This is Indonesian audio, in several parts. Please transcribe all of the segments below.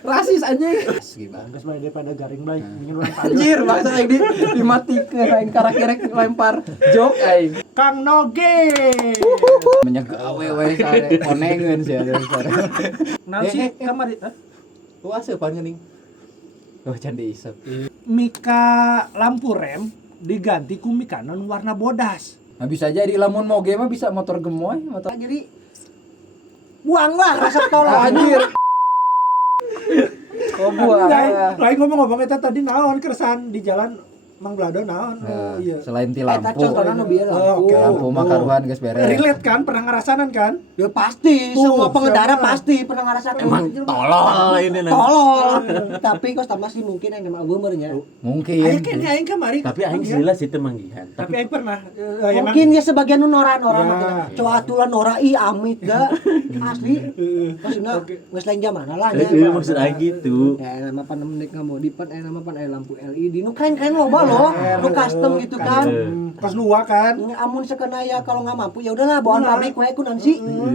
Rasis anjing. Gimana? Geus bae daripada garing bae. Anjir, bangsa aing dimatikan aing karakterek lempar jok aing. Kang Noge. Menyegawe we sare konengeun sia sare. Naon sih kamari? Tuh aseupan geuning. Oh, can diisep. Mika lampu rem diganti ku mika non warna bodas. Nah, bisa jadi lamun moge mah bisa motor gemoy, motor Jadi buang lah rasa tolong. anjir. Oh, buang. Lain ngomong-ngomong eta tadi naon keresahan di jalan Mang Blado naon? Oh iya. Selain ti Eta lampu. contohna nu bieu Oh, lampu. oke. Lampu mah karuhan geus beres. Relate kan pernah ngerasanan kan? Ya pasti, Tuh, semua pengendara siapa? pasti pernah ngerasakan. Emang tolol ini nanti. Tolol. Tapi kos masih mungkin yang emang bemernya. Mungkin. Aya kan aing kamari. Tapi aing jelas itu manggihan. Tapi aing pernah Mungkin ya sebagian nu nora-nora Ya. mah. Coba atulan nora i amit da. Asli. Maksudna geus lain zamana lah nya. Maksud aing gitu. Ya nama pan menit ngamodi pan nama pan lampu LED nu keren-keren loba loh. Nu custom gitu kan. Kos dua kan. Amun sekena ya kalau nggak mampu ya udahlah bawaan pabrik we ku nanti. Bawaan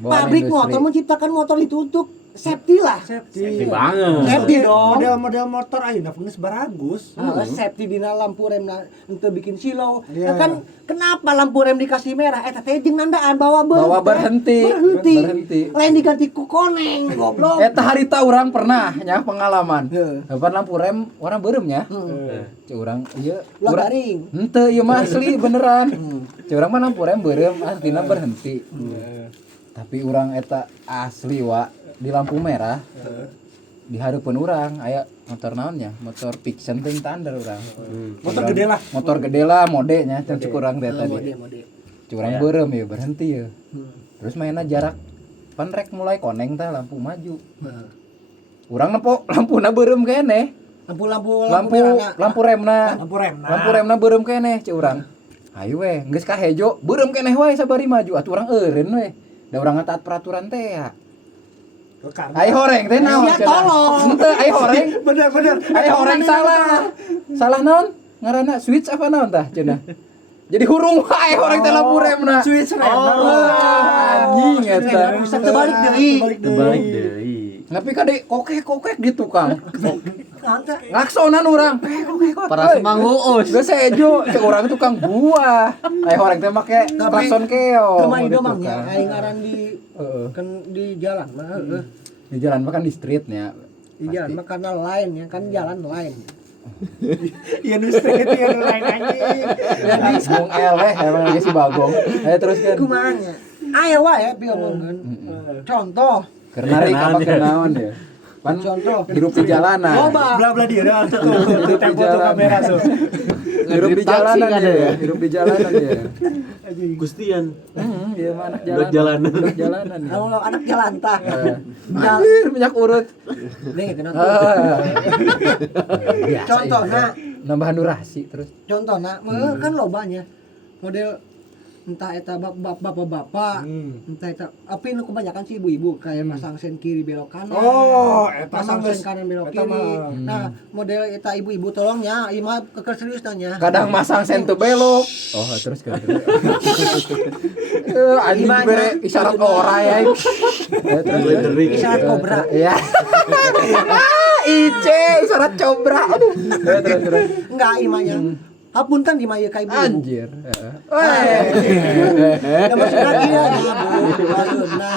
Pabrik industri. motor menciptakan motor itu untuk safety lah. Safety banget. Safety dong. Model-model motor ayeuna geus baragus. Safety dina lampu rem untuk bikin silau. Iya. Ya kan kenapa lampu rem dikasih merah? Eta teh jeung nandaan bawa berhenti. Berhenti. Lain diganti ku koneng goblok. Eta harita urang pernah nya pengalaman. Heuh. Depan lampu rem warna beureum nya. Ceu urang ieu Lo garing. henteu ieu mah asli beneran. Ceu urang mah lampu rem beureum artina berhenti. Tapi urang eta asli wa di lampu merah. Di hareupeun urang aya motor naonnya? Motor Fiction ting Thunder urang. Motor gede lah. Motor gede lah modenya can cuk urang teh tadi. Mode. Curang beureum ya berhenti ya. Terus mainnya jarak pan rek mulai koneng teh lampu maju. Urang nepo lampuna beureum keneh. Lampu remna. Lampu remna beureum keneh ceu urang. Hayu we, geus ka hejo, beureum keneh wae sabari maju atuh urang eureun we. Da urang taat peraturan teh ya. Ai horeng teh naon? Ya tolong. Henteu ai horeng. Bener. Ai horeng salah. Salah naon? Ngaranna switch apa naon tah cenah? Jadi hurung wae horeng teh lampu remna. Switch rem. Anjing eta. Bisa terbalik deui. Terbalik deui. Tapi kade kokek gitu Kang. Ngaksonan urang. Para semangguus. Geus sejo cek urang tukang buah. Ai horeng teh make klakson keong. Kemain gitu, domangnya Kang. aing ngaran di Heeh. kan di jalan mah heueuh. Di jalan mah kan di streetnya. Di jalan mah karena lain ya kan jalan lain. Iya industri itu yang lain anjing. Bung eleh emang lagi si Bagong. Ayo teruskan. Kumaha nya? Aya wae piomongkeun. Contoh, Kenarik apa kenaon ya? Pan Contoh. hirup di jalanan. loba. Bla dia dah tuh tempo tuh kamera tuh. Hirup di jalanan ya. Hirup di jalanan ya. Gustian. Iya mah anak Budak jalanan. jalanan. Budak jalanan ya. Kalau anak jalan tah. Anjir minyak urut. Nih gitu Ah. Biasa, Contohna, nambahan durasi terus. contohna kan lobanya. Model entah eta bapak-bapak, entah eta tapi nu kebanyakan sih ibu-ibu kayak pasang sen kiri belok kanan. Oh, eta pasang mah sen kanan belok eta kiri. mah. Nah, model eta ibu-ibu tolongnya, ieu mah keker serius nanya. Kadang masang sen teu belok. Oh, terus kan. Anjing Gimana? bere isyarat ora ya. Terus. Isyarat kobra. Iya. Ice isyarat cobra. Aduh. Terus. Enggak imanya. Hapunten di maya ka ibu. Anjir. Ya maksudna kieu nya, Bu. Maksudna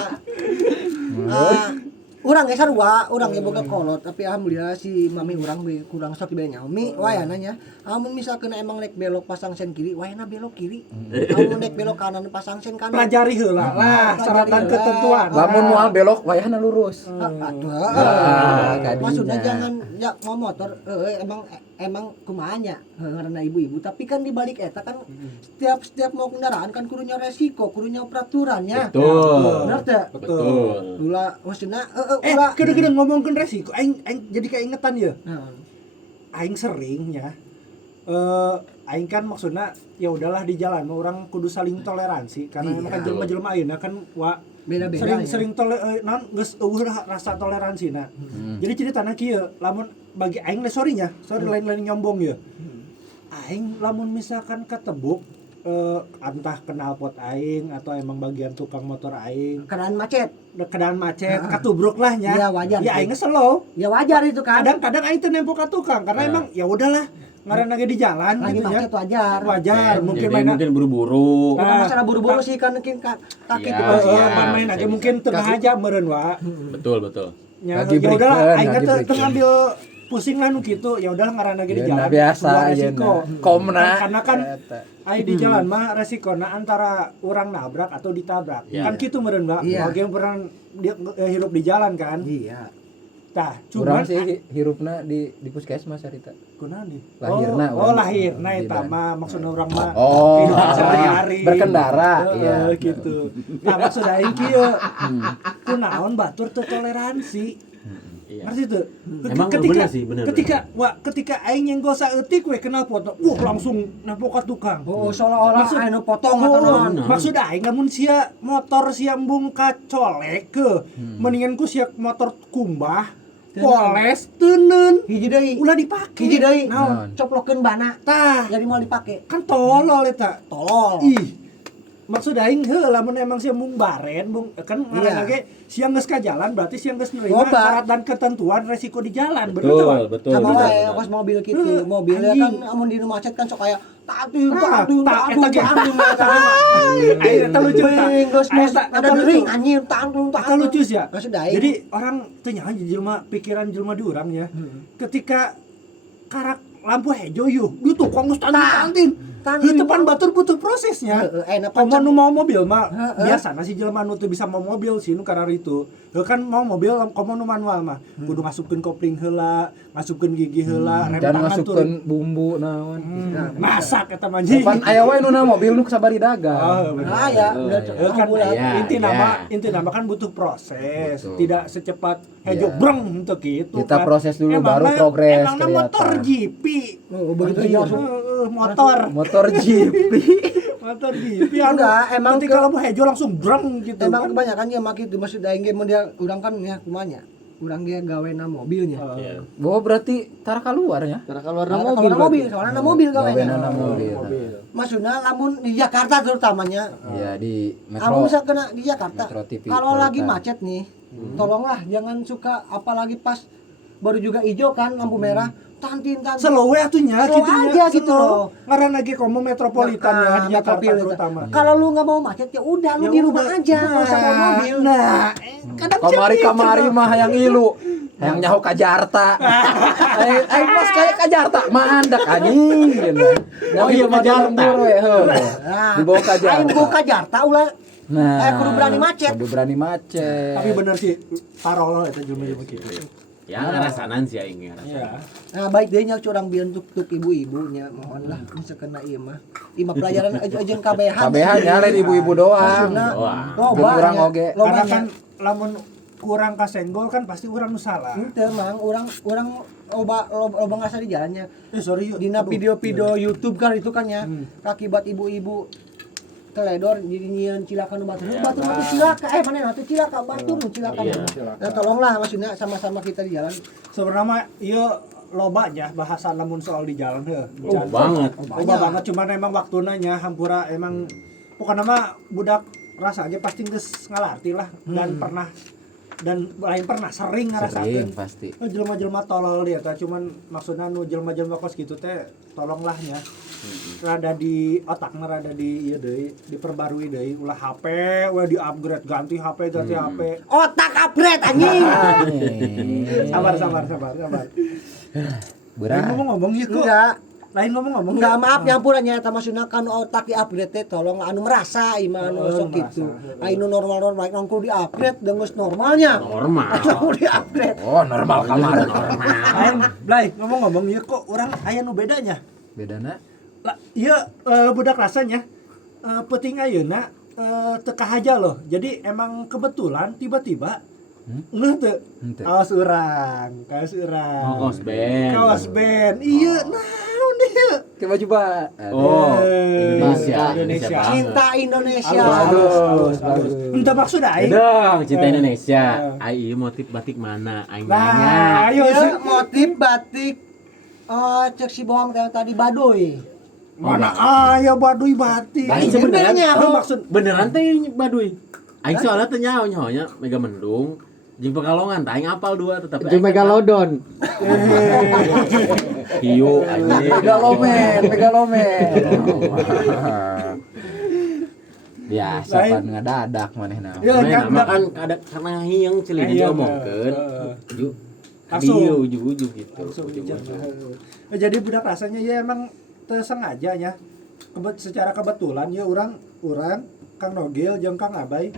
urang ge sarua, urang ge boga kolot, tapi alhamdulillah si mami urang be kurang sok dibae nyaumi, wayana nya. Amun misalkeun emang nek belok pasang sen kiri, wayana belok kiri. Amun nek belok kanan pasang sen kanan. Pelajari heula lah syarat dan ketentuan. Lamun moal belok wayahna lurus. Maksudnya jangan ya mau motor emang kumaha nya ngaranna ibu-ibu, tapi kan di balik eta kan setiap mau kendaraan kan kudunya resiko, kudunya peraturannya. Betul. Bener teh? Betul. Ulah maksudna ulah Gede-gede ngomongkeun resiko aing jadi keingetan ya. Nah, Aing sering ya. Aing kan maksudnya ya udahlah di jalan orang kudu saling toleransi karena emang kan jelema-jelema ayeuna kan beda-beda. sering naon geus eueuh rasa toleransi nah. Jadi ceritana kieu, lamun bagi aing sorry lain-lain nyombong ya. Aing lamun misalkan ketebuk entah knalpot aing atau emang bagian tukang motor aing Keadaan macet. keadaan macet katubruk lah nya. Iya, wajar. Ya aing slow. Ya wajar itu kan. Kadang-kadang aing teu nempo ka tukang karena emang ya udahlah ngaran lagi di jalan Lagi gitu ya. macet wajar. Wajar, mungkin Jadi main mungkin buru-buru. Bukan Ah, masalah buru-buru sih kan mungkin kaki Iya, itu iya. main aja bisa, mungkin bisa. tengah aja meureun wa. Betul. Ya Lagi ya udahlah breaken, aing lagi teh breaken. ngambil pusing lah nu kitu. Ya udahlah ngaran lagi di Yeuna jalan. biasa sebuah ayeuna. resiko. Komna. Karena kan Eta. aing di jalan mah resikonya antara orang nabrak atau ditabrak. Iya. Kan kitu meureun, Mbak. Iya. Bagi yang pernah hirup di jalan kan. Iya. Tah, Urang cuman sih hirupna di puskesmas harita. kunaon di? Lahirna, Oh, urang. lahirna eta Di mah maksudna urang mah Oh, kehidupan sehari-hari. berkendara, iya. Gitu. Nah, maksud aing kieu. Kunaon batur teu toleransi. Iya. Ngerti tuh? Emang bener sih, bener. Ketika aing nyenggol saeutik we kenal foto. Langsung nampok ka tukang. Oh, seolah-olah Maksud- anu potong Oh, atau naon. bener. maksud aing lamun sia motor sia embung kacolek ke mendingan ku sia motor kumbah poles teuneun Hiji deui. ulah dipake Hiji deui. Naon? Coplokeun bana. tah Jadi mau dipake. kan tolol eta Tolol. ih maksud aing heuh lamun emang sia mung baren mung kan Iya. ngaran ge sia geus ka jalan berarti sia geus nerima Loba. syarat dan ketentuan resiko di jalan bener tuh Pak? Betul. Sama betul. wae kos mobil gitu. Mobilnya anjing. kan amun di nu macet kan sok aya tatu Nah, eta ge. Aing eta lucu tah. Ada ring anjir tanggung Eta lucu sih ya. Maksud aing. Jadi orang teu nyaho jelema pikiran jelema di urang ya. Ketika karak lampu hejo yuh, gitu kong geus tantin. Tantin. Depan batur butuh prosesnya. Enak Komo pancet. nu mau mobil mah Heeh. biasana si jelema nu teu bisa mau mobil sih nu karena itu. Heuh kan mau mobil komo nu manual mah. Kudu ngasupkeun kopling heula, ngasupkeun gigi heula, rem Dan tangan masukkeun turun. bumbu naon. Masak eta mah anjing. Pan aya wae nu na mobil nu sabari dagang. Oh, bener. Ah ya, udah Ya kan bulat. Iya. inti nama kan butuh proses, Betul. tidak secepat hejo Iya. breng untuk gitu. Kita kan. proses dulu, Emangna- baru progres Emangna motor kelihatan. GP, Oh, begitu Anjing. langsung. motor Motor Jeep. motor GP. Enggak, emang ketika ke- lampu hejo langsung breng gitu. Emang kan. kebanyakan ya mak itu maksud aing ge mun dia urang kan ya kumanya. Urang dia gaweana mobilnya. Iya. Bahwa berarti tara keluar ya. Karena keluar Nah, mobil. kalau mobil, soalnya mobil gaweana. Gaweana mobil. Maksudnya lamun di Jakarta terutamanya. Iya di Kamu metro. bisa kena di Jakarta. Metro TV Kalau lagi Kota. macet nih, tolonglah jangan suka apalagi pas baru juga hijau kan lampu merah, tantin. Slow we atunya Slow gitu aja gitu loh. Ngaran lagi komo metropolitan ya di Jakarta Metropil itu. terutama. Kalau lu nggak mau macet ya udah lu Ya di rumah udah. aja, nggak usah bawa mobil. Nah, kadang Kamari mah yang ilu. Yang nyaho ka Jakarta. Aing mas kayak ka Jakarta, mandak anjing. Oh iya, ka Jakarta. Nah, Dibawa ka Jakarta. aing buka Jakarta ulah Nah, kudu berani macet. Kudu berani macet. Tapi bener sih parolol eta jelema-jelema gitu. Ya ngarasanan sih aing ngarasanan. Iya. Nah, baik deh nya curang bieu untuk ibu-ibunya, mohonlah misalkan ieu mah. Imah pelajaran aja KBH. KBH nya lain ibu-ibu doang. Maksudna Doang. loba Kurang nya, oge. loba Karena nya. kan lamun kurang kasenggol kan pasti urang nu salah. Henteu mang urang loba ngasa di jalannya. Sorry yuk. Dina Aduh. video-video YouTube kan itu kan ya. Akibat ibu-ibu teledor jadi nyieun cilaka nu batur. Batur mah teu cilaka, mana atuh cilaka batur nu cilaka. Iya. Nah, tolonglah maksudnya sama-sama kita di jalan. Sebenarnya mah ieu loba nya bahasan lamun soal di jalan heuh. Oh, banget. Loba banget cuman emang waktuna nya hampura emang pokokna mah budak rasa aja pasti geus ngalarti lah dan pernah dan lain pernah sering Sering ngarasakeun. pasti. Jelema-jelema tolol dia teh cuman maksudna nu jelema-jelema kos gitu teh tolonglah nya. Rada di otakna rada di ieu deui diperbarui deui ulah HP we di-upgrade ganti HP ganti HP. Otak upgrade anjing. Sabar. Berat. Lain ngomong-ngomong ieu kok. Enggak. Lain ngomong-ngomong. Enggak maaf nyampurannya eta maksudna kan otak di upgrade teh tolong anu merasa iman Oh, sok merasa. gitu. Anu normal-normal nongkrong di upgrade dan geus normalnya. Normal. Anu di upgrade. Oh, normal kamar. Lain Blay ngomong-ngomong ieu kok urang aya nu bedanya. Bedana Lah, ieu budak rasanya peuting ayeuna teu kahaja loh. Jadi emang kebetulan tiba-tiba ngeuh teu Henteu. kaos urang. Oh, kaos band. Kaos band. Ieu naon ieu? Ke baju ba. Oh, Eh, Indonesia. Indonesia. banget. Cinta Indonesia. Bagus. Entah maksud aing. Dong, cinta Indonesia. Eh. Ai ieu motif batik mana? Aing Nah, nanya. ayo Ieu sih. motif batik cek si bohong tadi Baduy. Mana aya Baduy batik. Aing sebenarnya Lu maksud beneran teh Baduy. Aing soalnya teh nyaho-nyahonya Mega Mendung jeung Pekalongan, teh aing apal dua tetapi Jeung Megalodon. hiu anjing. Megalomen. Biasa Lain. pan ngadadak manehna. Ya, Nah, kan, kan ada karena hiang celing Iya, diomongkeun. Yuk. Langsung. Iya, ujug-ujug gitu. langsung Ujug-ujug. jadi budak rasanya ya emang tersengaja ya. Secara kebetulan ya orang Kang Nogel jeung Kang Abay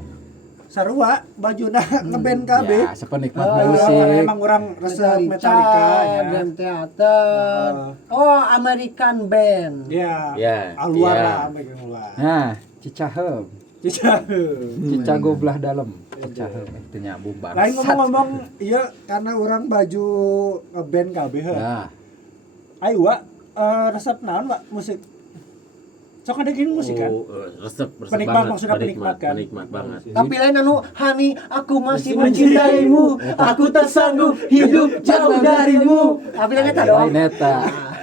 sarua bajuna ngeband KB. Ya, sepenikmat Karena musik. emang orang resep Metallica ya. Dream Theater. Oh, American Band. Ya. Ya. Aluar ya. lah American luar. Nah, cicaheum. Cicaheum. Cicago belah dalam. Cicaheum teh nyambung banget. Lain ngomong-ngomong iya karena orang baju ngeband KB heuh. Nah, Ayo wa resep naon wa musik. Sok ada gini musik kan? Oh, resep Penikmat, banget. maksudnya penikmat kan? Penikmat banget. Tapi lain anu Hani, aku masih mencintaimu. Aku tak sanggup hidup jauh darimu. Tapi lain eta doang. lain eta.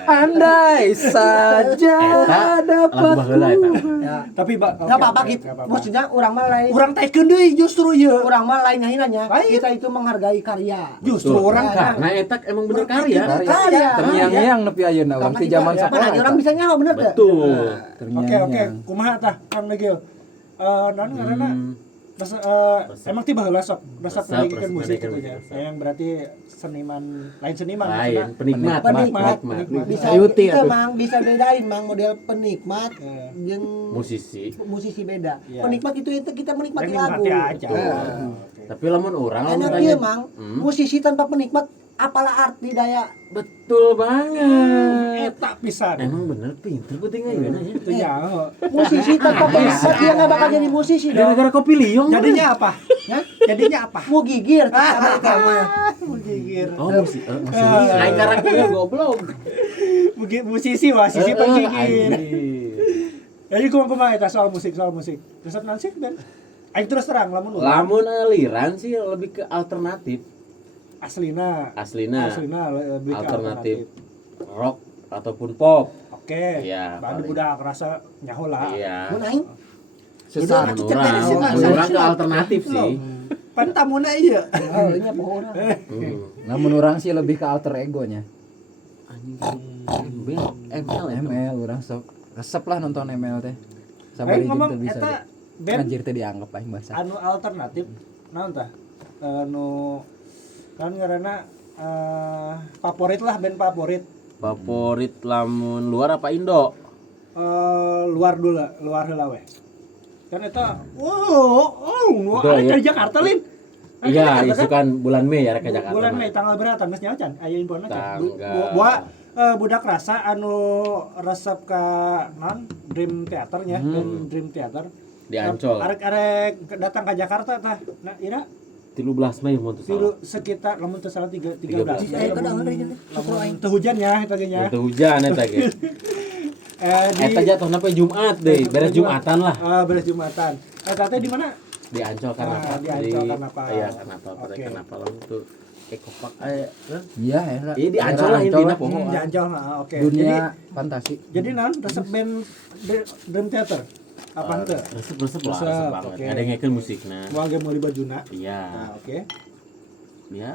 Andai saja Eta lagu dapat. baheula eta. Ya. Tapi Enggak apa-apa gitu. Maksudnya orang mah lain. Urang tekeun deui justru ieu. Orang mah lain nyanyiannya. Lain. Kita itu menghargai karya. Justru Betul. orang Karena eta emang bener karya. Karya. Terngiang-ngiang nepi ayeuna urang ti zaman Mana sakola. orang bisa nyaho bener teh? Betul. Oke, kumaha tah Kang Negil? Naon ngaranna? Emang tiba heula sok resep ngagikeun musik ngagikeun gitu ya. musik. Yang berarti seniman lain seniman Lain, maksudnya. penikmat. Penikmat. Penikmat. Bisa Ayuti kita atuh. mang bisa bedain mang model penikmat jeung Musisi. beda. Iya. Penikmat itu kita menikmati Menikmati lagu. aja. Nah. Tapi lamun orang lamun Enak tanya- dia mang. Hmm, Musisi tanpa penikmat apalah arti daya? betul banget. Eta pisan. Emang bener pinter penting ayeuna ya. Itu ya. Musisi tanpa penikmat dia nggak bakal jadi musisi dong. Gara-gara kopi liong. Jadinya apa? Hah? Jadinya apa? Mau gigir mereka mah. Menggigir. Oh, musisi. Lain karakternya goblok. Musisi wah, sisi penggigir. Anjir. Jadi kumaha eta soal musik. Resep naon sih Ben? Aing terus terang lamun urang Lamun aliran sih lebih ke alternatif. aslina Aslina lebih ke alternatif rock ataupun pop. Oke. Iya, Badi paling. budak rasa nyaho lah. Iya. Mun aing Sesat. Lamun Cek dari sini, orang, dari orang sini. ke alternatif sih. Pan tamuna ieu. oh nya pohon. Namun orang sih lebih ke alter egonya. Anjing. ML ya. ML orang sok resep lah nonton ML teh. Sabar Aing izin ngomong teu bisa. eta deh. band Anjir teh dianggap aing bahasa. anu alternatif naon tah? Anu kan ngaranna favorit lah band favorit. Favorit lamun luar apa Indo? Luar heula we. Kan eta Betul, ada ya. di Jakarta lin. Iya, isukan bulan Mei ya rek ke Jakarta. Bulan mah. Mei tanggal berapa geus nyaho can? Aya infona can. Tanggal. Budak rasa anu resep ka non Dream Theaternya, Dream Theater. Di Ancol. Arek datang ke Jakarta tah. Nah, ira 13 Mei mun teu tilu salah. sekitar lamun teu salah 13. Aing kadang ngeri gini. Lamun teu hujan ya eta ge nya. Teu hujan eta ge. Eta jatuhna pe Jumat deui, beres Jumatan lah. Beres Jumatan. Eta teh di mana? Di Ancol karena apa? Di Ancol Karnaval. Iya, Karnaval. Pada Oke. Karnaval itu kopak Iya, ya. Iya, di Ancol lah intinya poho. Di Ancol, oke. Dunia fantasi. Jadi naon resep band Dream Theater? Apa henteu? Resep lah, Resep, resep banget. oke. Ada yang ngekeun musikna. Moal ge meuli bajuna. Iya. Nah, oke. Ya.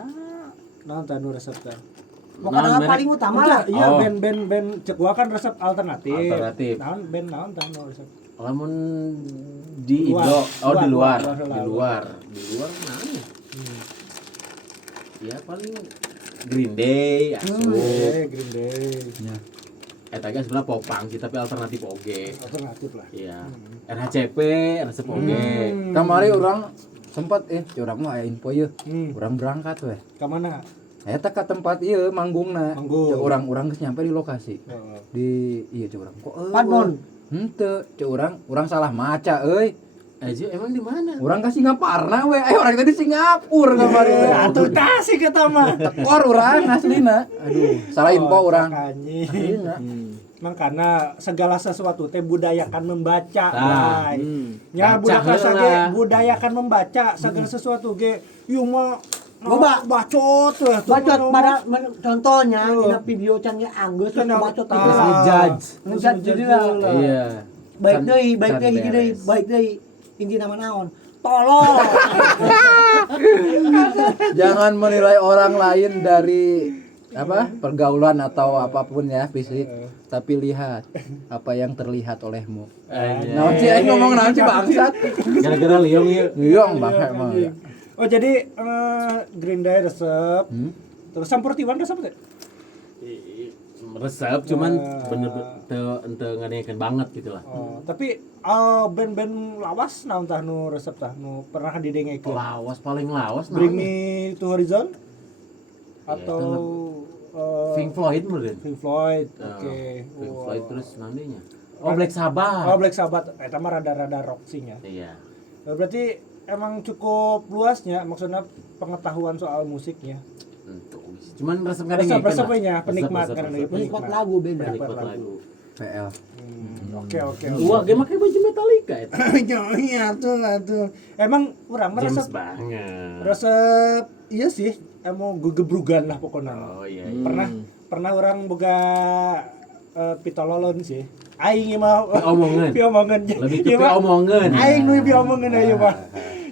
Naon tah nu resep teh? Pokoknya merek. paling utama lah. Iya, Oh. band cek gua kan resep alternatif. Alternatif. Naon tah nu resep? Lamun di Luar. Indo, oh di luar, Luar. di luar mana? Ya paling Green Day, asup. Green Day. Ya. Eta ge sebenarnya popang sih tapi alternatif oge. Alternatif lah. Iya. RHCP, resep oge. Kamari orang sempat urang mah aya info ieu. Urang berangkat we. Ka mana? Eta ka tempat ieu manggungna. Manggung. Cek urang geus nyampe di lokasi. Heeh. Di ieu cek urang. Kok Padmon. henteu, cek urang salah maca euy. Aja emang di mana? Urang ka Singaparna we. Orang tadi Singapura kamari teh. Atuh tah sih kita mah. Tekor urang aslina. Aduh, salah info urang. Makanya. Ayeuna. Makana segala sesuatu teh budayakan membaca. Tah. Bray. Ya Baca budak rasa heula. ge budayakan membaca segala sesuatu ge ieu mah Loba. bacot weh. Bacot pada contohnya dina video can ge anggeus Can bacot tah. itu. ngejudge. Ngejudge jadi lah. Iya. Baik deui, baik deui. Inti nama naon? Tolol. Jangan menilai orang lain dari pergaulan atau apapun ya fisik, tapi lihat apa yang terlihat olehmu. Naon sih aing ngomong naon sih bangsat? Gara-gara liong ieu. Liong banget mah. Oh jadi Green Day resep. Terus Sampurtiwan resep teh? Resep cuman bener-bener ente ngadengekeun banget gitu lah. Oh, tapi band-band lawas naon tah nu resep tah nu pernah didengekeun? Lawas paling lawas Bring naon? Me to Horizon atau Pink Floyd meureun. Pink Floyd. Oh, Oke. Pink Wow. Floyd terus namanya. Oh Black Sabbath. Oh Black Sabbath eta mah rada-rada rock sih ya. Iya. Berarti emang cukup luasnya maksudnya pengetahuan soal musiknya. Cuman resep Resepnya penikmat karena lagi Penikmat lagu beda. Penikmat lagu. PL. Oke. Wah, dia pakai baju Metallica itu. Iya tuh. Emang urang mah James resep banget. resep iya sih emang gegebrugan lah pokoknya. Oh iya. Pernah orang boga pitololon sih. Aing mah Omongan. piomongan. Lebih ke omongan. Aing nu piomongan ayeuna mah.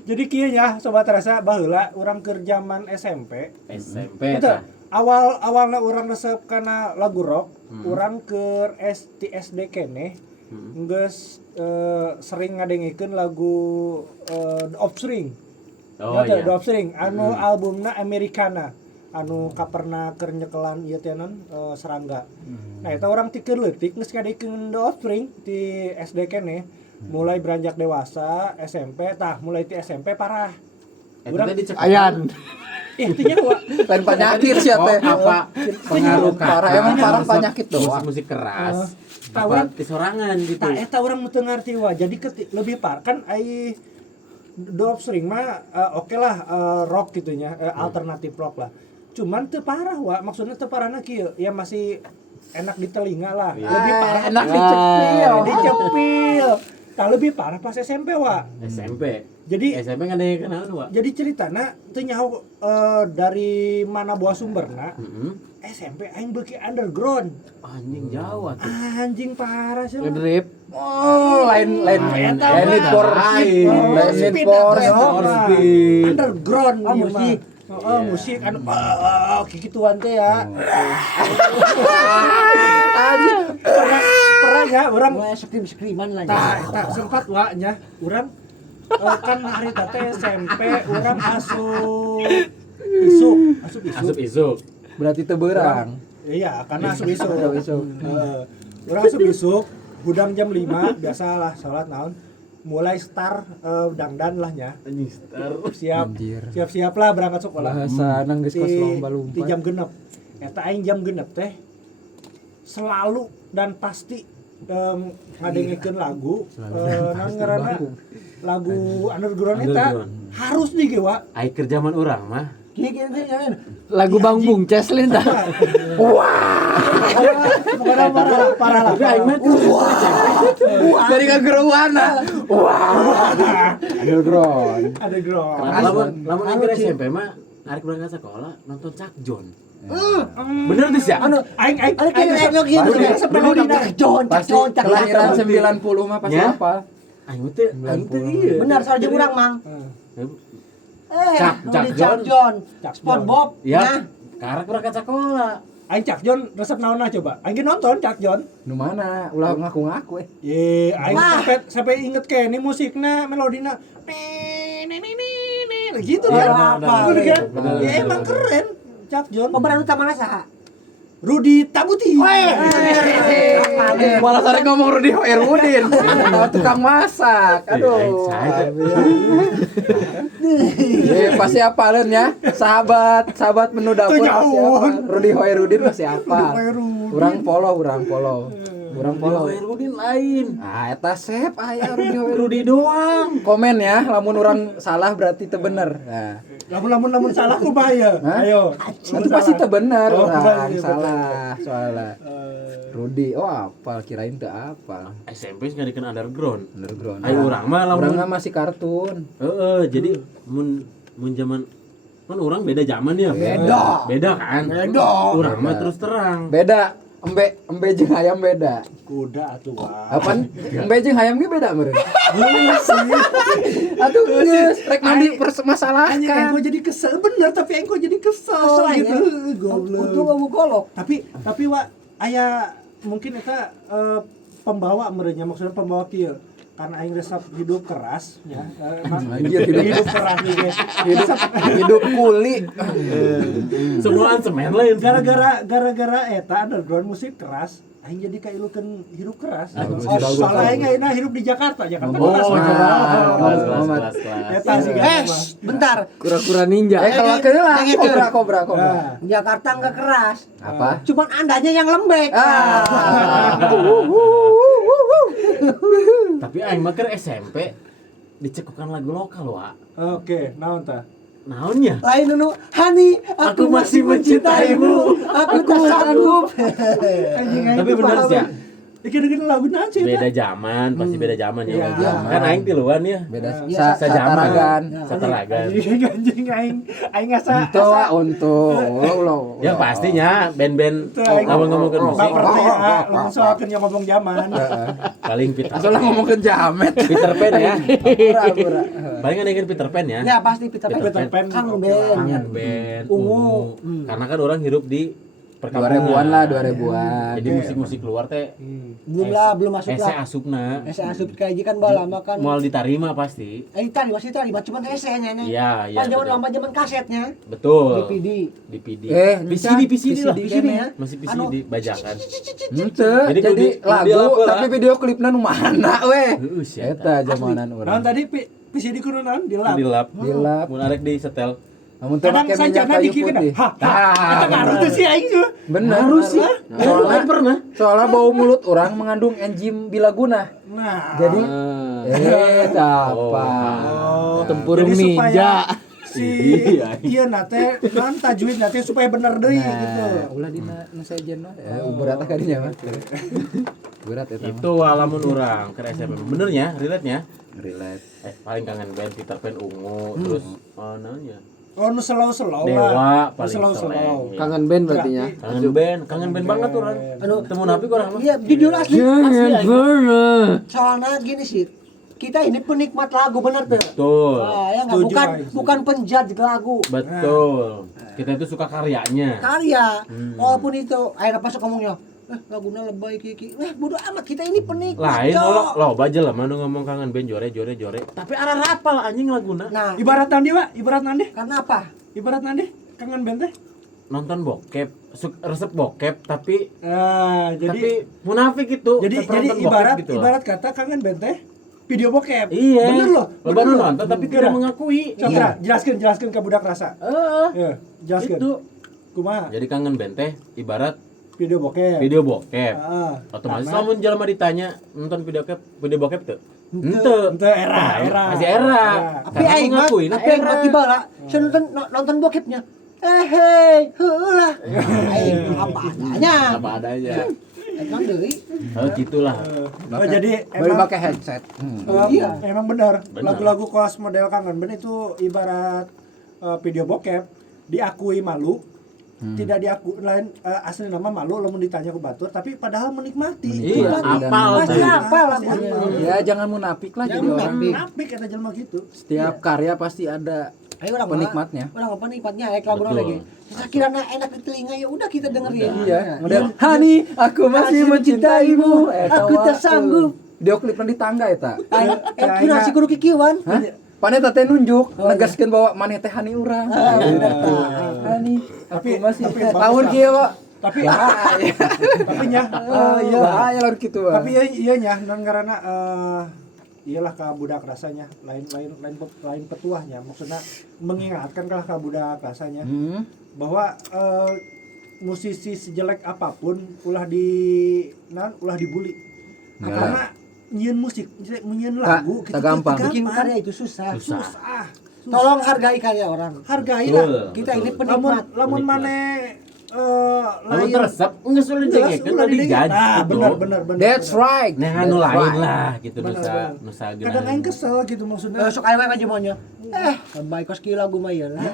Jadi kieu nya sobat rasa baheula urang keur zaman SMP. SMP Itu tah. awalnya orang resep karena lagu rock, orang ke SD kene, geus sering ngadengikeun lagu The Offspring. Oh iya. The Offspring, anu albumna Americana, anu kaperna keur nyekelan ieu teh non serangga. Nah eta orang ti keur leutik geus ngadengikeun The Offspring di SD kene. Mulai beranjak dewasa, SMP, mulai di SMP parah. Urang tadi cek Ayan. Intinya gua Lain penyakit sih teh. apa pengaruh Parah emang parah penyakit doang. musik keras. Tahuran Apa disorangan gitu. tak eta urang nu teu ngarti wa. Jadi lebih parah kan ai Dop sering mah oke lah rock gitu nya, alternatif rock lah. Cuman teu parah wa, maksudnya teu parahna kieu, ya masih enak di telinga lah. Lebih parah Enak dicepil. Tah lebih parah pas SMP wa. SMP. Jadi SMP kan ada kenal dua. jadi ceritana teu nyaho dari mana buah sumberna. SMP aing beuki underground. Anjing jauh atuh. Anjing parah sih. Ngedrip. Oh, lain Eta need mah. for Lain. need for speed. Underground Oh, ieu musik. mah. Oh, musik anu kikituan teh ya. Pernah ya urang Skrim-skriman lah. tak sempat wa nya urang kan hari teh SMP urang asup Isuk. berarti teu beurang. iya karena asup isuk Isuk. urang asup isuk hudang jam 5 biasalah salat naon mulai start dangdan lah nya Anjing star. siap lah berangkat sekolah Bahasa nang geus kos lomba di jam genep eta aing jam genep teh selalu dan pasti ngadengikeun lagu nang ngaranna lagu underground eta harus di ge wa Ai keur zaman urang mah. Lagu Bang Bung Ceslin tah. parah lah Tapi aing mah Dari kageruana. Wah. Underground. lamun aing keur SMP mah arek berangkat sekolah nonton Cak John. Bener tuh ya? aing Pasti kelahiran 90 mah pasti Ya? apa? Aing teh iya. Benar saja urang mang. Cak John. SpongeBob. Ya. Nah, Karek berangkat sekolah. aing Cak John resep naonna coba aing nonton Cak John Nu mana? Ulah ngaku-ngaku aing sampai inget kayak ini musiknya melodina gitu Ya, kan apa? kan ya emang keren Cak John pemeran utama saha? Rudi Tabuti Malah sare ngomong Rudi Herudin. Tukang masak. Aduh. Pasti apalin ya. Sahabat menu dapur pasti apa. Rudi Herudin pasti apa. Urang polo. Herudin lain. Ah eta sep aya Rudi Herudin. Rudi doang. Komen ya, lamun orang salah berarti teu bener. Nah, lamun salah ku bahaya Hah? ayo itu pasti teu bener Oh, orang bener, salah soalnya. Rudi, apal kirain teu apal. SMP nggak dikenal underground. Underground. Ayo urang mah lamun Urang mah masih kartun. jadi mun zaman Kan orang beda zaman ya. Beda kan? Beda. Urang mah terus terang. Beda. Embe jeung hayam beda. Kuda atuh. Apaan? Embe jeung hayam ge beda meureun. Atuh geus rek mandi Anjing permasalahan. engko jadi kesel bener tapi engko jadi kesel gitu. Goblok. Untung kamu golok. Tapi wa aya mungkin eta pembawa merenya maksudnya pembawa kieu. Karena aing resep hidup keras ya. Anjir, Hidup keras juga. Hidup kuli. Semuaan semen lain. Gara-gara eta underground musik keras aing jadi kailukeun hidup keras. Bagus. Soalnya aing ayeuna hirup di Jakarta keras. Kelas. Eta sih kan. Bentar. Kura-kura ninja. Kalau kene lah kobra. Nah, Jakarta enggak keras. Apa? Cuman andanya yang lembek. Tapi aing mah keur SMP dicekukan lagu lokal, Wak. Oke, naon tah? Naonnya? Lain dulu, Hani, aku masih mencintaimu. Aku tak sanggup. Tapi bener sih ya. Iki lagu naon sih Beda eta? zaman, pasti beda zaman ya. Iya. Wak. Kan aing tiluan ya. Beda Iya, sataragan. Sataragan. Anjing aing asa Itu untuk Ya pastinya band-band Tuh, aing ngomong-ngomongkeun musik. baper teh ya, lamun soalkeun yang ngomong zaman. Paling Peter Asal ngomongkeun jamet. Peter Pan ya. Pura-pura. Paling kan Peter Pan ya. Ya pasti Peter Peter Pan. Pan. Kang Oke Ben. lah. Kangen band, Ungu. Karena kan orang hidup di perkampungan. 2000-an lah, 2000-an. Jadi musik-musik luar teh Belum masuk ese lah. asupna. Ese asup kayak gini kan bawa lama kan. Moal ditarima pasti. Tadi masih cuman ese-nya nih. Iya, iya. Pas zaman betul. lama zaman kasetnya. Betul. DVD. DVD. bisa. PCD lah. PCD ya. Masih Anu. PCD bajakan. Henteu, Jadi jadi di lagu lapor, tapi video klipna nu mana we? Heeh, sia Eta zamanan Naon urang. tadi PCD kudu naon di lab. Di lap. Dilap. Mun arek di setel. Namun teu Kadang make minyak sancana kayu dikira. putih. Hah. Eta ngaruh tuh sih aing tuh. Bener. Harus sih. Soalnya pernah. Soalnya bau mulut orang mengandung enzim bilaguna. Nah. Jadi apa? Oh, Tempurung jadi supaya ninja. si iya nate naon tajwid nate supaya bener deui gitu. Ulah dina nasajen mah. Berat kadinya mah. Berat eta mah. Itu alamun orang ke SMP. Benernya, relate-nya. Relate. Paling kangen band Peter Pan ungu, terus naonnya? Oh, nu slow-slow Dewa lah. paling Slow-slow. seleng. Kangen band berarti nya. Kangen band banget orang. Anu, Temu napi orang mah. Iya, jujur asli. Jangan pernah. Soalnya gini sih. Kita ini penikmat lagu bener tuh. Betul. Ya enggak Setuju, bukan Ais. bukan penjudge lagu. Betul. Kita itu suka karyanya. Karya. Walaupun itu akhirnya pas ngomongnya laguna lebay kiki. Bodo amat kita ini penikmat. Lain Cok. lo baja lah mana ngomong kangen band jore. Tapi arah rapal anjing laguna. Nah, Ibarat nanti, Pak. Ibarat nanti. karena apa? Ibarat nanti. Kangen band teh. Nonton bokep, resep bokep tapi Jadi munafik itu. jadi tetap nonton bokep ibarat gitu loh. ibarat kata kangen band teh video bokep. Iya. Bener loh. Baru nonton tapi tidak mengakui. Coba jelaskan ke budak rasa. Ya, jelaskan. Itu. Kumaha? Jadi kangen band teh ibarat Video bokep. video bokep. Ah, Otomatis karena- lamun jelema ditanya nonton video bokep tuh. Henteu. Henteu era. Masih era. Tapi Karena aing mah, mengakuin tapi aing mah tiba lah. Saya nonton bokepnya. Hei, heulah. Aing apa adanya. Apa adanya. Emang deui. Oh gitulah. Oh, jadi Baru emang pakai headset. Iya. emang benar. Benar. Lagu-lagu kelas model kangen band itu ibarat video bokep diakui malu. Tidak diakui lain asli nama malu lamun ditanya ke batur tapi padahal menikmati. Iya, apal Pasti tuh. apa lagunya. Ya jangan munafik lah jadi orang. Munafik kata jelema gitu. Setiap karya pasti ada Ayo orang penikmatnya. Orang apa penikmatnya lagu Betul. lagi. Sekiranya enak di telinga ya udah kita dengerin. Iya, model Hani, aku masih mencintaimu. Aku tak sanggup. Video klipnya di tangga eta. Kira si kudu kikiwan. Hah? Paneta teh nunjuk, negaskeun bahwa maneh teh hani urang. Hani, aku masih tahun kieu, Pak. Tapi tapi nya Iya, aya laur kitu. tapi iya nya non karena iyalah ka budak rasanya lain petuahnya maksudnya mengingatkan ka budak rasanya bahwa musisi sejelek apapun ulah dibully karena nyieun musik nyieun lagu tak gampang. Bikin karya itu susah. susah Tolong hargai karya orang. hargai Betul, lah Kita ini betul. penikmat. lamun Penikmat. maneh Lamun teresep geus ulah didengekeun ulah dijudge Ah, gitu. benar. That's right. Nah anu That's lain right. lah gitu Benar. nusa Kadang aing kesel gitu maksudnya. Sok aya ka jemonnya. Baik kos kieu lagu mah ieu lah. Ya,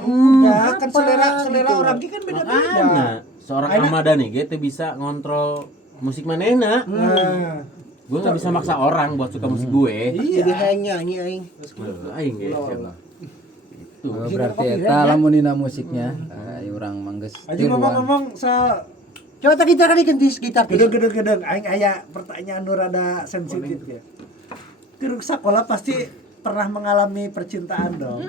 kan selera gitu. orang ki kan beda-beda. Makanya seorang Ahmadani ge teu bisa ngontrol musik manehna. Nah, Gue nggak bisa maksa orang buat suka musik gue. Jadi hayang nyanyi aing. Aing ge siapa. Itu. Oh, berarti eta lamun dina musiknya. Urang mangges aja tiruan. ngomong-ngomong Coba tak gitar kan ikentis gitar. gedeng aing aya pertanyaan nu rada sensitif ya. Keur sakola pasti pernah mengalami percintaan dong.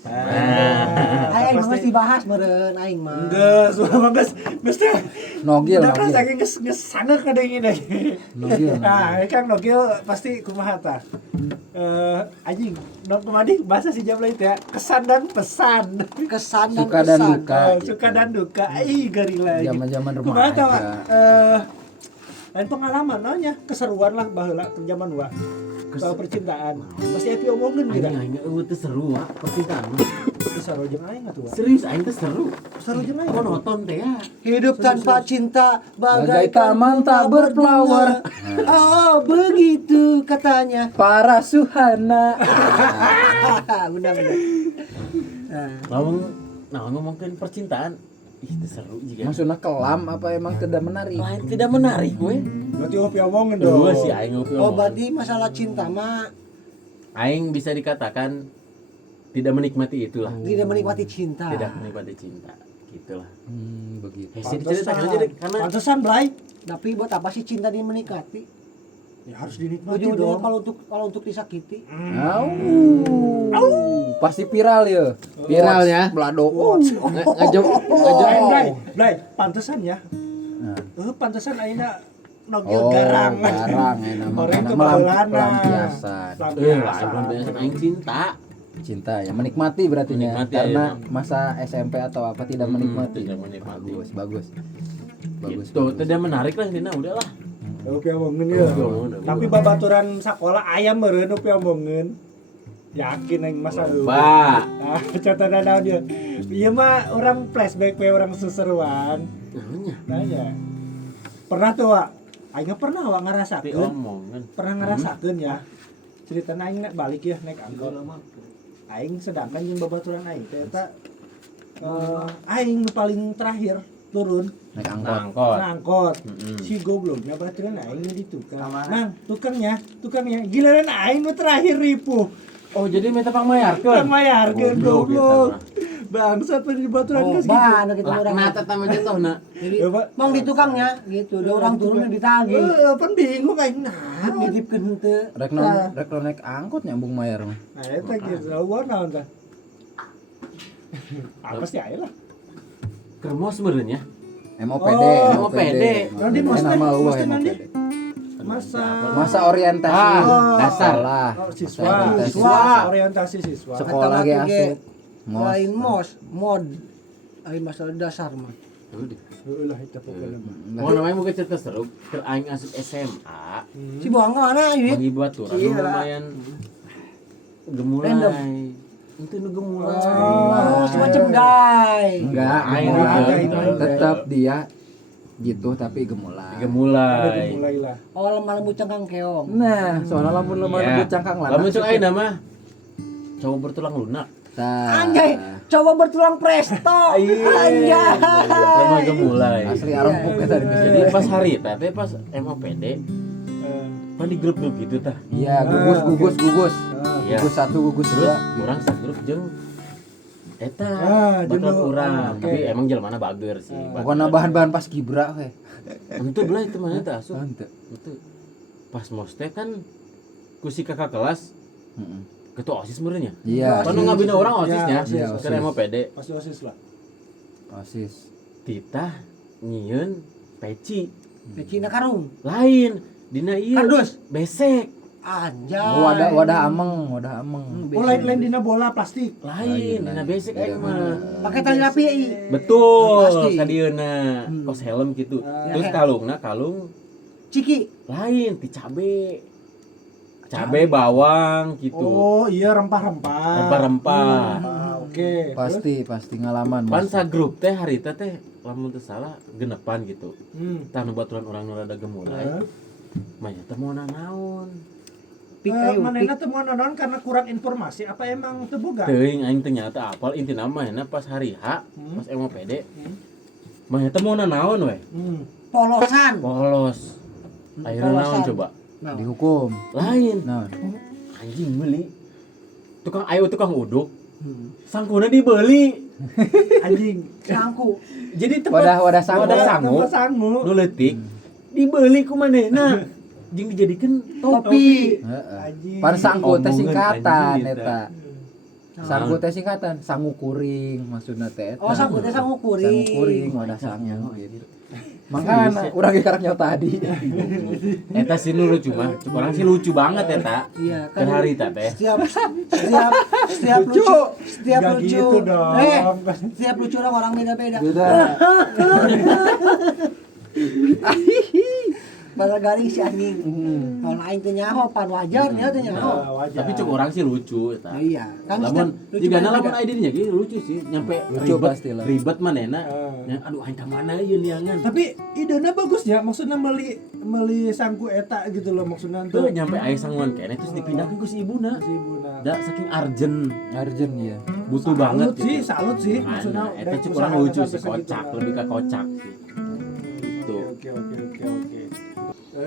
Aing mah dibahas meureun aing mah. Geus, geus teh. Nogil. Udah kan saking geus sangeuk ka deui deui. Nogil. Nah, kan nogil pasti kumaha tah. Anjing, non kumadi bahasa si Jabla itu ya, kesan dan pesan. Kesan dan Suka dan pesan. duka. Suka dan duka. Ih, garila. Zaman-zaman Kumaha tah, Wak? remaja. Lain pengalaman nya, keseruan lah baheula ke zaman wa. Soal percintaan. Pasti api omongin gitu. Aing teu seru percintaan. Seru jeung aing atuh. Wak. Serius aing teh seru. Seru jeung aing. Monoton teh ya. Hidup tanpa cinta Bagai bagaikan taman tak berflower. Oh, begitu katanya. Para suhana. Benar. Nah, ngomongin percintaan, ih teu seru juga. Maksudnya kelam apa emang tidak menarik? Lain tidak menarik gue. Berarti opi omongin dong. Dua sih aing ngopi. Oh, berarti masalah cinta mah Aing bisa dikatakan tidak menikmati itulah. tidak menikmati cinta. Tidak menikmati cinta. Gitulah. Begitu. Hesi diceritakan aja deh karena Pantesan Blay. Tapi buat apa sih cinta dia menikmati? Ya harus dinikmati Ujung-ujungnya dong. kalau untuk disakiti. Pasti viral ya. Viral ya. Belado. Blay, pantesan ya. Nah. Pantesan ayeuna nogil Oh, garang. garang enak Orang enak teu baheulana. melampiasan. lain aing cinta. Cinta ya menikmati berarti ya. Menikmati, Karena ya. masa SMP atau apa tidak menikmati. Tidak menikmati. Bagus. Gitu, tidak menarik lah intinya udahlah. Oke omongin ya. Tapi babaturan sakola ayam meureun opi omongin. Yakin aing masa Pak. catatan naon dia. Ieu mah orang flashback we orang seseruan. Namanya. Nanya. Pernah tuh, Wak. Aing pernah Wak Tapi ngarasakeun. omongan. Pernah ngarasakeun ya. Ceritana aing balik ya naik angkot. Aing sedangkan jeung babaturan aing teh eta aing nu paling terakhir turun Naik angkot. Angkot. angkot. Si gobloknya baturan aing nu di tukang. Nah, tukangnya giliran aing nu terakhir ripuh. Oh, jadi minta pangmayarkeun. Kan mayarkeun Goblok goblok. eta Bangsat di baturan Oh, geus gitu. mana gitu mah. orang. Laknat eta mah jatuhna. Jadi Ya, Pak. mang di tukangnya gitu, ada orang turunnya ditagih. Pan bingung aing naon. Ngitipkeun henteu. Rek naik angkot nyambung mayar mah. Nah, eta gitu. Naon tah? Apa sih aya lah. Kermos meureun ya. MOPD. Oh, MOPD. Nanti mas nama teh, eueuh mas teh nanti. MOPD. Masa orientasi. Dasar Lah. Oh, siswa. Orientasi siswa. Sekolah ge asup. Lain mod. Lain masalah dasar mah. Heueuh lah eta pokona mah. Oh, namanya mungkin cerita seru. Keur aing asup SMA, Si Bohang mana ini? bagi baturan lumayan gemulai. Random. Itu nu gemulai. Oh, semacam gay. Enggak, Aing tetap dia gitu tapi gemulai. Ada Gemulai. dimulai lah. Oh, lemah lembu cangkang keong. Nah, soalnya lamun lemah Ya. rebut cangkang lah. Lamun cuk aing mah cowok bertulang lunak. Anjay, coba bertulang presto. Anjay. Lemah gemulai. Asli arempuk ya tadi. Jadi pas hari teh pas MOPD pan di grup-grup gitu tah. Iya, gugus. Iya. Gugus 1, gugus Terus 2. urang sagrup jeung eta jeung baturan nu- urang, oke. tapi emang jelmana bager sih. Pokoknya bahan-bahan pas kibra we. Itu belah itu mana teh asup. Henteu. Itu pas mos teh kan ku si kakak kelas Heeh. ketua OSIS meureun nya. Iya. Kan nu ngabina orang Iya, OSISnya. iya, Keur OSIS. MOPD. Pasti osis lah. OSIS. Titah nyieun peci Pecina karung. lain dina ieu Kardus. besek Anjay. Wadah ameng. Oh, lain dina bola plastik. lain dina besek aing mah. Pakai tali rapi ya. Betul, Pasti. kadieuna kos helm gitu. Terus kalungna kalung Ciki. lain ti cabe bawang gitu. Oh, iya rempah-rempah. Rempah-rempah. Oke. Pasti ngalaman. Pan Mas. sa grup teh harita teh lamun teu salah genepan gitu. Tah nu baturan urang nu rada gemulai. Mah nya teh mau naon. Manehna teu mau naon karena kurang informasi apa emang teu boga? Teuing aing teh nya teh apal intina mah nya pas hari H, pas MOPD. Mah nya teh mau naon we? Polosan. Polos. Akhirnya naon coba? Dihukum. Lain. Nah, Anjing meuli. Tukang uduk. Sangkuna dibeli. Anjing. Sangku. Jadi tempat wadah sangu. Tempat sangu. nu leutik dibeli ku manehna. Jeung dijadikeun Topi. heeh. Anjing. Pan sangku teh Omongan singkatan anjing eta. Sangku teh singkatan, sangu kuring maksudna teh eta. Oh, sangku teh sangu kuring. Sangu kuring, wadah sangu gitu. Makanya urang ge karek nyawa tadi. Eta sih nu lucu mah. Cuk orang sih lucu banget eta. Iya, Ke hari teh teh. Setiap lucu, setiap Nggak lucu. gitu dong. Setiap lucu orang beda-beda. Beda. Pada garing si anjing. Kalau aing teh nyaho pan wajarnya teh nyaho. Wajar. Tapi cuk orang sih lucu eta. Iya, kan Lamun lucu jigana beda-beda. lamun ide nya gitu lucu sih. Nyampe Lucu pastilah. ribet manehna. Nya aduh aing ka mana ieu niangan. Tapi idenya bagus ya, maksudnya meli sangku eta gitu loh maksudnya Tuh nyampe aya sanguan kene terus dipindahkeun ke si ibuna. si ibuna. Da saking arjen Arjen ya. butuh banget Salut sih maksudnya. Eta dan cuk usaha orang lucu sampai sih kocak, segitulah. lebih ke kocak sih. Gitu. Oke.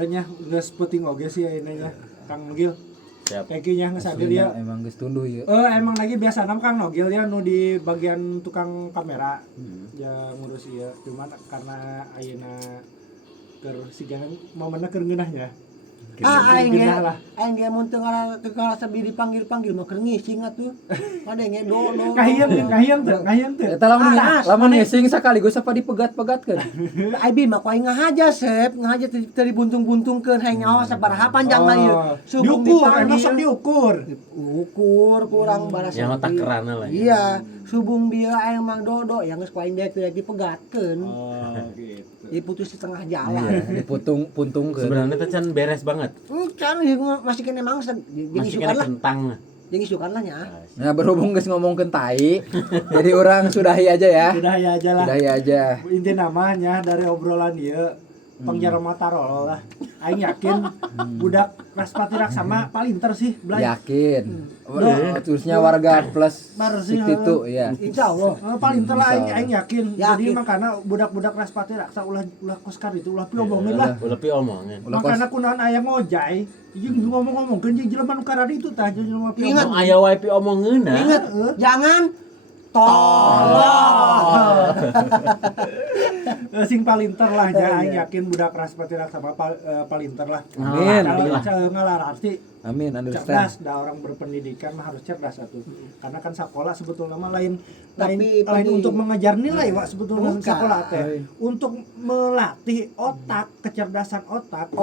Nya geus penting oge sih ayeuna nya Kang Nogil. Siap. Kayaknya geus hadir ya. Emang geus tunduh ya. Emang lagi biasa Kang Nogil ya nu di bagian tukang kamera. Ya ngurus ieu. Cuman karena ayeuna keur sigana momenna keur ngeunah ya. Aing Geunah lah. ge mun teu ngarasa dipanggil-panggil mah keur ngising atuh. Kadenge do. Kahiyang teu. Eta lamun ngising sakaligus apa dipegat-pegatkeun. Abi mah ku aing ngahaja sep, ngahaja teu dibuntung-buntungkeun hayang nyawa sabaraha panjang lah ieu. Subung Diukur, dipanggil. emang sok diukur. Ukur kurang balas. Yang otak kerana lah. Iya, subung dia aing mang dodo yang geus ku aing dek dipegatkeun. Oh, gitu. Diputus di tengah Iya, jalan. dipuntungkeun. Sebenarnya teh can beres banget. Kan masih kena mangsa jeung Masih isukan kena lah. kentang. Jeung isukan lah nya. Nah, berhubung geus ngomongkeun tai, jadi orang sudahi aja ya. Udah ya aja lah. Sudahi aja. Inti namanya dari obrolan ieu pengjara Matarol lah. Aing yakin budak Raspati Raksama palinter sih belai. Yakin. Terusnya warga plus Bersih, itu ya. Insyaallah. Palinter lah aing yakin. Jadi Yakin. makana budak-budak Raspati Raksa ulah koskar itu ulah piomongin lah. Ulah pi omongan. Makana kunaon aya ngojay, jeung ngomong-ngomongkeun jeung jelema nu karari itu tah jeung jelema Ingat. Mau aya wae pi omongeunna. Ingat, jangan tolong. Sing palinter lah ya aing yakin budak Raspati Raksama palinter lah. Amin. Kalau ngalararti Amin, understand. cerdas, dah orang berpendidikan mah harus cerdas satu. Karena kan sekolah sebetulnya mah lain Tapi untuk mengejar nilai, Wak, sebetulnya Bukan. sekolah teh. Untuk melatih otak, kecerdasan otak, itu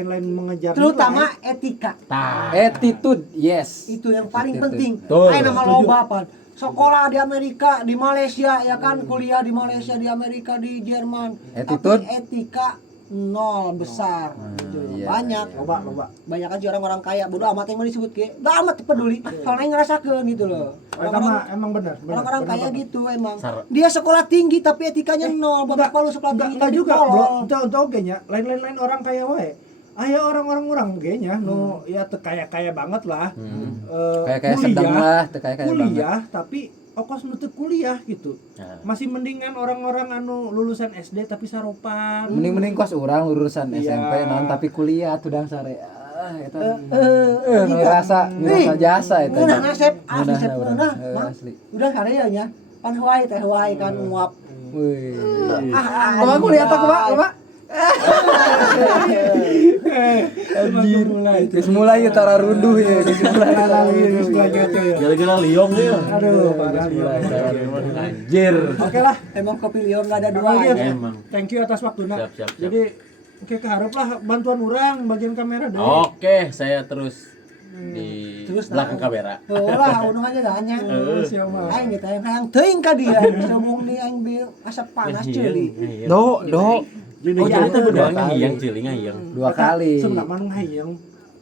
lain mengejar terutama nilai. etika. Tah. Attitude, yes. Itu yang paling Attitude. penting. Betul. Ayo nama loba apa? Sekolah di Amerika, di Malaysia ya kan, kuliah di Malaysia, di Amerika, di Jerman. Attitude? Tapi etika nol besar. Gitu. iya, Banyak. Loba. Banyak aja orang-orang kaya bodo amat yang mau disebut ke. Gak amat peduli. Soalnya ngerasakeun gitu loh. Emang benar. Orang-orang kaya gitu emang. Sar- Dia sekolah tinggi tapi etikanya nol. Bapak lu sekolah tinggi Enggak tapi juga, tolol. bro. Untuk oge nya, lain-lain orang kaya wae. Aya orang-orang ge nya nu ya teu kaya-kaya banget lah. Kayak sedang lah, teu kayak banget. Kuliah tapi ongkos nu teu kuliah gitu. Nah. Masih mendingan orang-orang anu lulusan SD tapi saropan. Mending kos orang lulusan Iya. SMP non tapi kuliah tudang sare. Eta Gitu. ngerasa jasa eta. Ngeunah nasib, asli Ngeunah, sep urang. ngeunah. Heuh, Nah, asli. udah karya nya. Pan huai teh huai kan nguap. Wih. Ah, Kumaha kuliah teh kumaha? Anjir. Geus mulai ya tara runduh ya, geus mulai. Gara-gara liong ya. Aduh, parah Anjir. Oke lah, Emang kopi liong enggak ada dua. Oke. ya. Emang. thank you atas waktunya. Siap. Jadi oke keharap lah bantuan orang bagian kamera deh. Oke, saya terus di Terus belakang kamera. Tuh lah, unung aja dahnya. Siapa? Aing kita yang hayang teuing ka dia. Sobong di aing bi asap panas ceuli. Do. Oh, jadi kita beneran ngahiyang cili ngahiyang. 2 kali. Sebenarnya mah ngayang.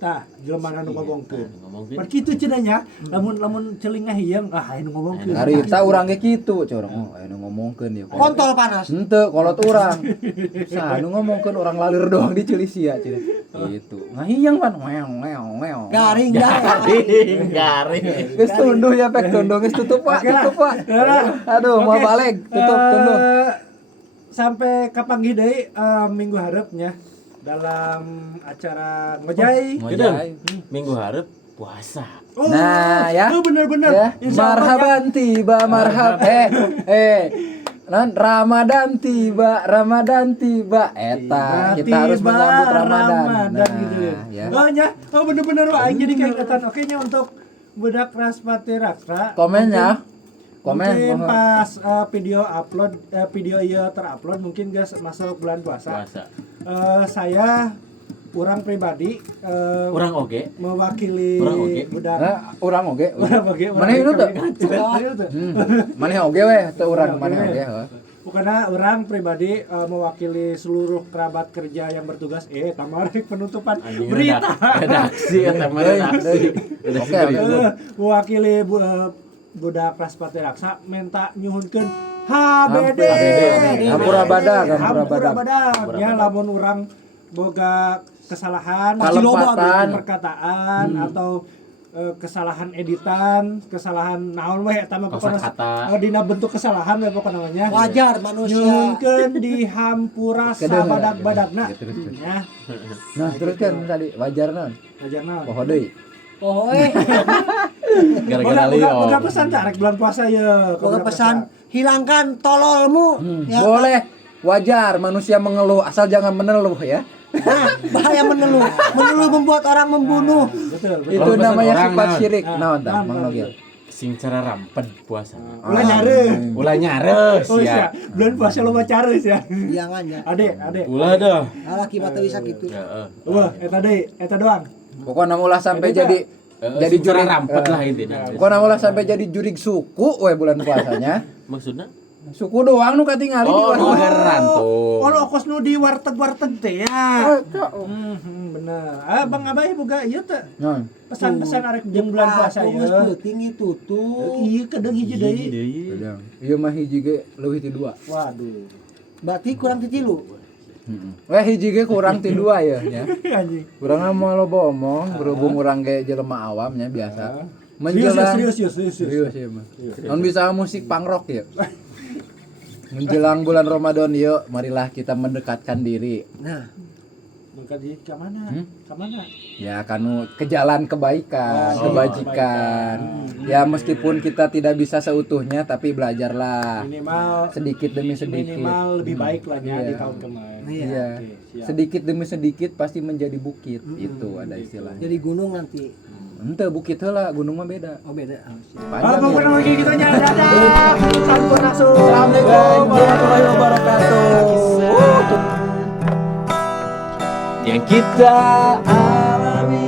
tah jelema anu ngomongkeun. Ngomongkeun. Pan kitu cenanya, lamun celing ngahiyang, anu ngomongkeun. Harita urang ge kitu corong. Oh, anu ngomongkeun ya. Kontol panas. Henteu kolot urang. Sa anu ngomongkeun orang lalir doang di Cilisia cenah. Gitu. Ngahiyang pan meong. Garing dah. Garing. Geus tunduh ya pek tunduh geus tutup Pak, tutup Pak. Aduh, mau balik, tutup tunduh. Sampai kapan deui minggu harapnya dalam acara ngojai. Ngojai. Minggu hareup puasa. Oh, Nah, ya. bener-bener. Ya, Insya Allah, marhaban tiba marhab. Ramadan tiba eta kita harus tiba menyambut Ramadan. gitu ya. Ya. Oh nya, bener-bener aing jadi keingetan. Oke nya untuk budak Raspati Raksra. Komennya. Mungkin Komen. pas video ieu terupload mungkin guys masuk bulan puasa. Saya orang pribadi Urang oge. mewakili Urang oge. budak Urang oge. Urang oge. Mana itu tuh? Mana tuh? Maneh oge we, teu urang maneh oge. Bukannya orang pribadi mewakili seluruh kerabat kerja yang bertugas tamarek penutupan berita. Redaksi eta mah redaksi. Oke. Mewakili budak Raspati Raksa minta nyuhunkeun HBD. Hampura badag. Ya lamun urang boga kesalahan Kalebatan. perkataan atau kesalahan editan, kesalahan naon we eta mah pokona Kosakata. dina bentuk kesalahan we pokona namanya. Wajar manusia. Nyuhunkeun dihampura sabadag-badagna. Ya, Nah, teruskan tadi wajar naon? ajar naon. Poho deui. Oh, Gara-gara Leo. Boga pesan tak rek bulan puasa ya. Boga pesan hilangkan tololmu. Ya, Boleh. Wajar manusia mengeluh asal jangan meneluh ya. Nah, bahaya mengeluh. Mengeluh membuat orang membunuh. Betul. Itu pesan namanya orang, sifat naon? syirik. Naon tah, Naon, Mang naon. Nogel? Sing cara ramped puasa. Ulah nyare. Ulah nyareus Oh ya. iya, bulan puasa lo careus ya. Jangan ya. Ade. Ulah dah. Laki mata bisa gitu. Heeh. Wah, eta doang. Pokoknya ulah sampai Itu jadi jadi sing cara jurig ramped lah intinya. Pokoknya ulah sampai jadi jurig suku we bulan puasanya. Maksudnya? Suku doang nu katingali di Oh, warung. geran tuh. Oh, kos nu di warteg teh ya. Bener. Bang Abai boga ieu teh. Naon? Pesan-pesan arek jeung bulan puasa Aku geus ya. peuting itu tuh. Ieu kedeng hiji deui. Sedang. Ieu mah hiji ge leuwih ti 2. Waduh. Berarti kurang kecilu. Weh hiji ge kurang ti 2 ya nya. Anjing. Urang mah loba omong berhubung urang ge jelema awamnya biasa. Serius. Serius ya mah. Non bisa musik punk rock ya. Menjelang bulan Ramadan yuk, marilah kita mendekatkan diri. Nah, Mangka di ka mana? Ka mana? Ya kanu ke jalan kebaikan, Oh, kebajikan. Ya meskipun kita tidak bisa seutuhnya tapi belajarlah Minimal sedikit demi sedikit. minimal lebih baik lah ya di Iya. tahun kemarin. Iya. Oke, siap. Sedikit demi sedikit pasti menjadi bukit. Itu ada istilahnya. jadi gunung nanti. Ente bukit heula, gunung mah beda. Oh beda. Oh, siap. Panjang Pokoknya ya. lagi gitu nya. Dadah. Sampurasun. Assalamualaikum warahmatullahi wabarakatuh. Yang kita alami